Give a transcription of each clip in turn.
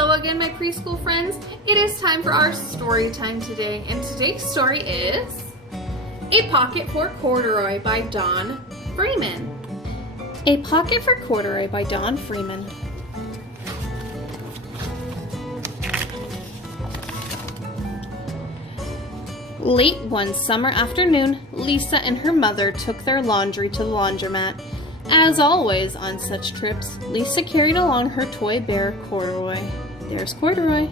Hello again, my preschool friends. It is time for our story time today, and today's story is A Pocket for Corduroy by Don Freeman. A Pocket for Corduroy by Don Freeman. Late one summer afternoon, Lisa and her mother took their laundry to the laundromat. As always on such trips, Lisa carried along her toy bear, Corduroy. There's Corduroy.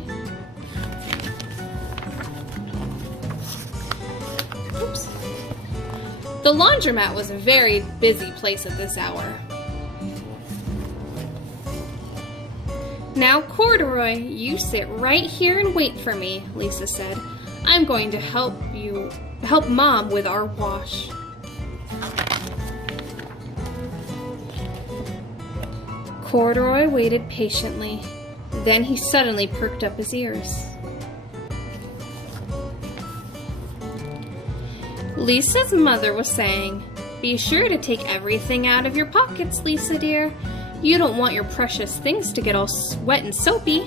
Oops. The laundromat was a very busy place at this hour. Now, Corduroy, you sit right here and wait for me, Lisa said. I'm going to help Mom with our wash. Corduroy waited patiently. Then he suddenly perked up his ears. Lisa's mother was saying, "Be sure to take everything out of your pockets, Lisa dear. You don't want your precious things to get all wet and soapy."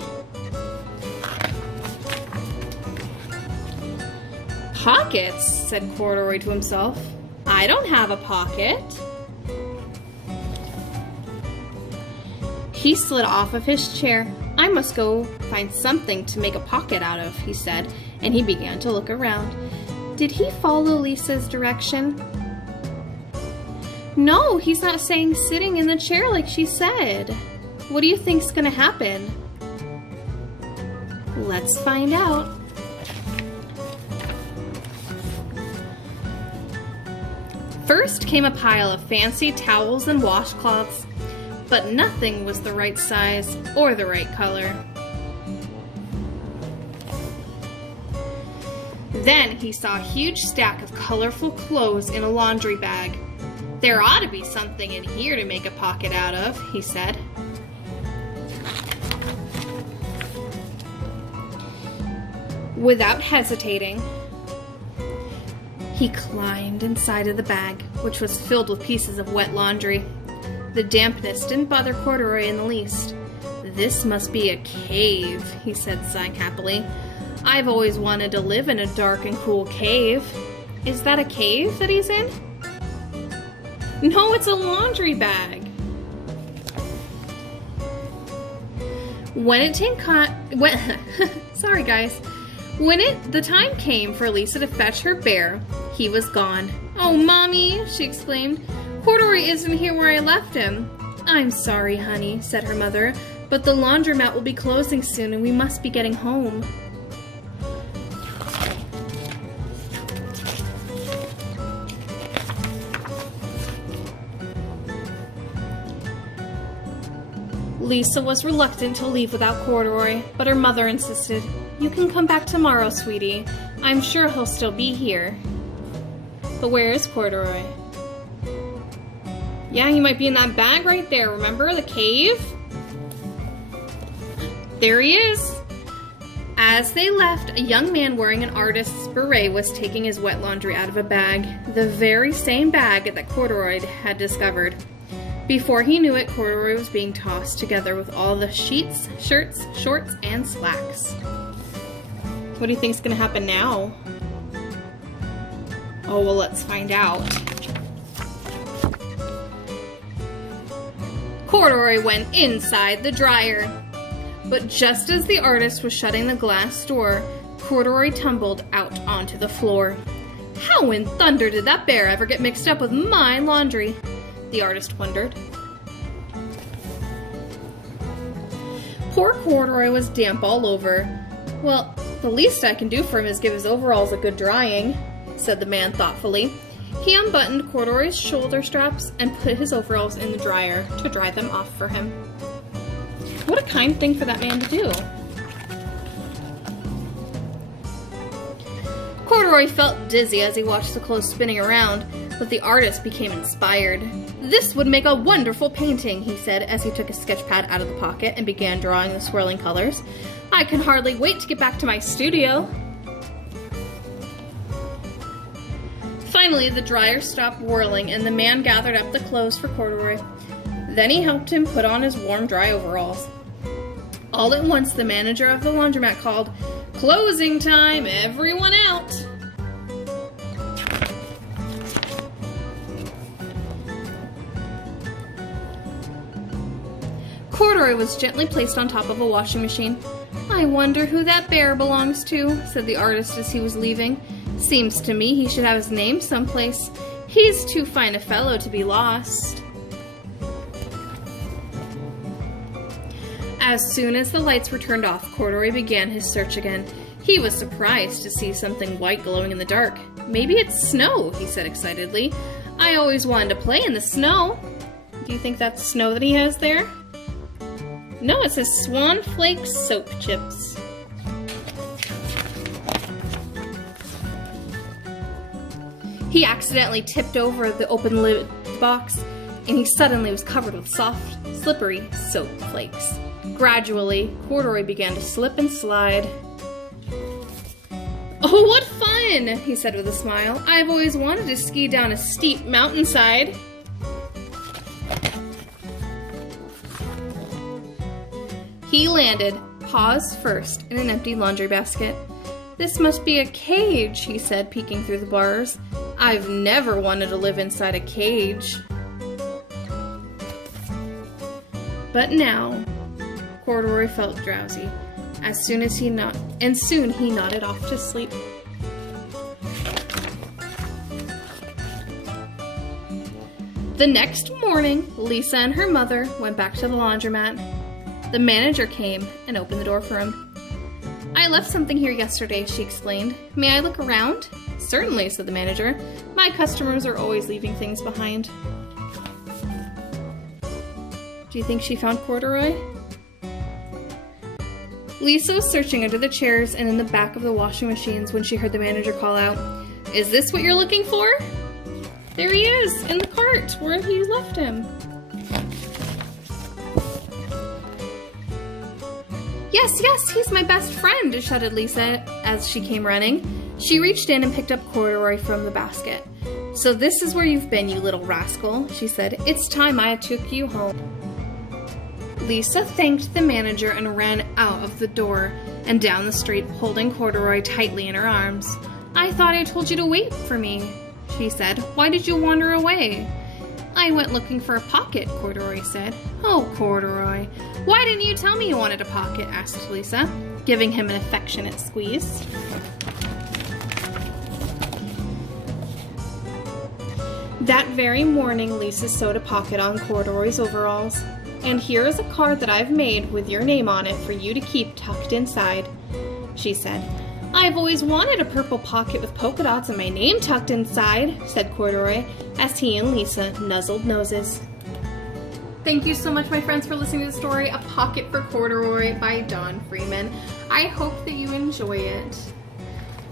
"Pockets?" said Corduroy to himself. "I don't have a pocket." He slid off of his chair. "I must go find something to make a pocket out of," he said, and he began to look around. Did he follow Lisa's direction? No, he's not sitting in the chair like she said. What do you think's gonna happen? Let's find out. First came a pile of fancy towels and washcloths, but nothing was the right size or the right color. Then he saw a huge stack of colorful clothes in a laundry bag. "There ought to be something in here to make a pocket out of," he said. Without hesitating, he climbed inside of the bag, which was filled with pieces of wet laundry. The dampness didn't bother Corduroy in the least. "This must be a cave," he said, sighing happily. "I've always wanted to live in a dark and cool cave." Is that a cave that he's in? No, it's a laundry bag. When the time came for Lisa to fetch her bear, he was gone. "Oh, Mommy," she exclaimed, "Corduroy isn't here where I left him." "I'm sorry, honey," said her mother, "but the laundromat will be closing soon and we must be getting home." Lisa was reluctant to leave without Corduroy, but her mother insisted. "You can come back tomorrow, sweetie. I'm sure he'll still be here." "But where is Corduroy?" "Yeah, he might be in that bag right there. Remember the cave?" There he is. As they left, a young man wearing an artist's beret was taking his wet laundry out of a bag, the very same bag that Corduroy had discovered. Before he knew it, Corduroy was being tossed together with all the sheets, shirts, shorts, and slacks. What do you think's gonna happen now? Oh, well, let's find out. Corduroy went inside the dryer. But just as the artist was shutting the glass door, Corduroy tumbled out onto the floor. "How in thunder did that bear ever get mixed up with my laundry?" the artist wondered. Poor Corduroy was damp all over. "Well, the least I can do for him is give his overalls a good drying," said the man thoughtfully. He unbuttoned Corduroy's shoulder straps and put his overalls in the dryer to dry them off for him. What a kind thing for that man to do. Corduroy felt dizzy as he watched the clothes spinning around, but the artist became inspired. "This would make a wonderful painting," he said as he took a sketch pad out of the pocket and began drawing the swirling colors. "I can hardly wait to get back to my studio." Finally, the dryer stopped whirling and the man gathered up the clothes for Corduroy. Then he helped him put on his warm, dry overalls. All at once, the manager of the laundromat called, "Closing time, everyone out!" Corduroy was gently placed on top of a washing machine. "I wonder who that bear belongs to," said the artist as he was leaving. "Seems to me he should have his name someplace. He's too fine a fellow to be lost." As soon as the lights were turned off, Corduroy began his search again. He was surprised to see something white glowing in the dark. "Maybe it's snow," he said excitedly. "I always wanted to play in the snow." Do you think that's snow that he has there? No, it says Swan Flake Soap Chips. He accidentally tipped over the open lid box, and he suddenly was covered with soft, slippery soap flakes. Gradually, Corduroy began to slip and slide. "Oh, what fun!" he said with a smile. "I've always wanted to ski down a steep mountainside." He landed, paws first, in an empty laundry basket. "This must be a cage," he said, peeking through the bars. "I've never wanted to live inside a cage." But now, Corduroy felt drowsy. Soon he nodded off to sleep. The next morning, Lisa and her mother went back to the laundromat. The manager came and opened the door for him. "I left something here yesterday," she explained. "May I look around?" "Certainly," said the manager. "My customers are always leaving things behind." Do you think she found Corduroy? Lisa was searching under the chairs and in the back of the washing machines when she heard the manager call out, "Is this what you're looking for?" "There he is, in the cart where he left him." Yes, he's my best friend," shouted Lisa as she came running. She reached in and picked up Corduroy from the basket. "So this is where you've been, you little rascal," she said. "It's time I took you home." Lisa thanked the manager and ran out of the door and down the street, holding Corduroy tightly in her arms. "I thought I told you to wait for me," she said. "Why did you wander away?" "I went looking for a pocket," Corduroy said. "Oh, Corduroy, why didn't you tell me you wanted a pocket?" asked Lisa, giving him an affectionate squeeze. That very morning, Lisa sewed a pocket on Corduroy's overalls. "And here is a card that I've made with your name on it for you to keep tucked inside," she said. "I've always wanted a purple pocket with polka dots and my name tucked inside," said Corduroy, as he and Lisa nuzzled noses. Thank you so much, my friends, for listening to the story, A Pocket for Corduroy by Don Freeman. I hope that you enjoy it.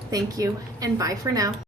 Thank you, and bye for now.